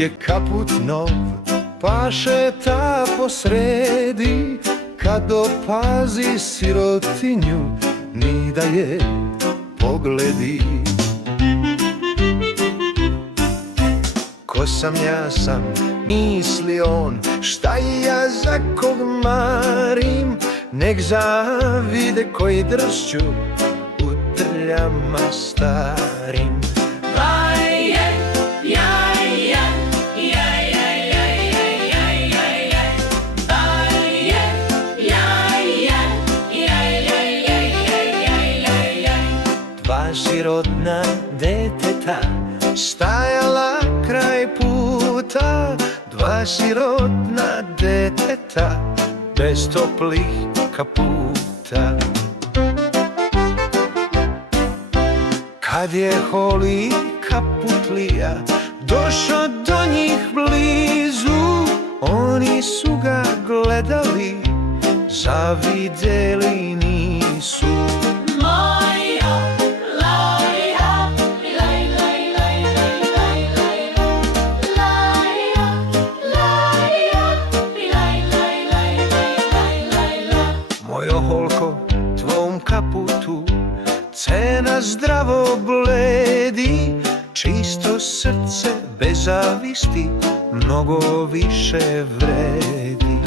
je kaput nov, pašeta posredi, kad opazi sirotinju, ni da je pogledi. Ko sam ja sam, misli on, šta ja za kog marim, nek zavide koji dršću u trljama starim. Dva sirodna deteta stajala kraj puta, dva sirotna deteta bez toplih kaputa. Kad je Holi Kaputlija došao do njih blizu, oni su ga gledali, zavideli nisu. Mojo Holko, tvom kaputu cena zdravo bledi, čisto srce bez zavisti mnogo više vredi.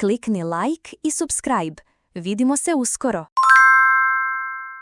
Klikni like i subscribe. Vidimo se uskoro.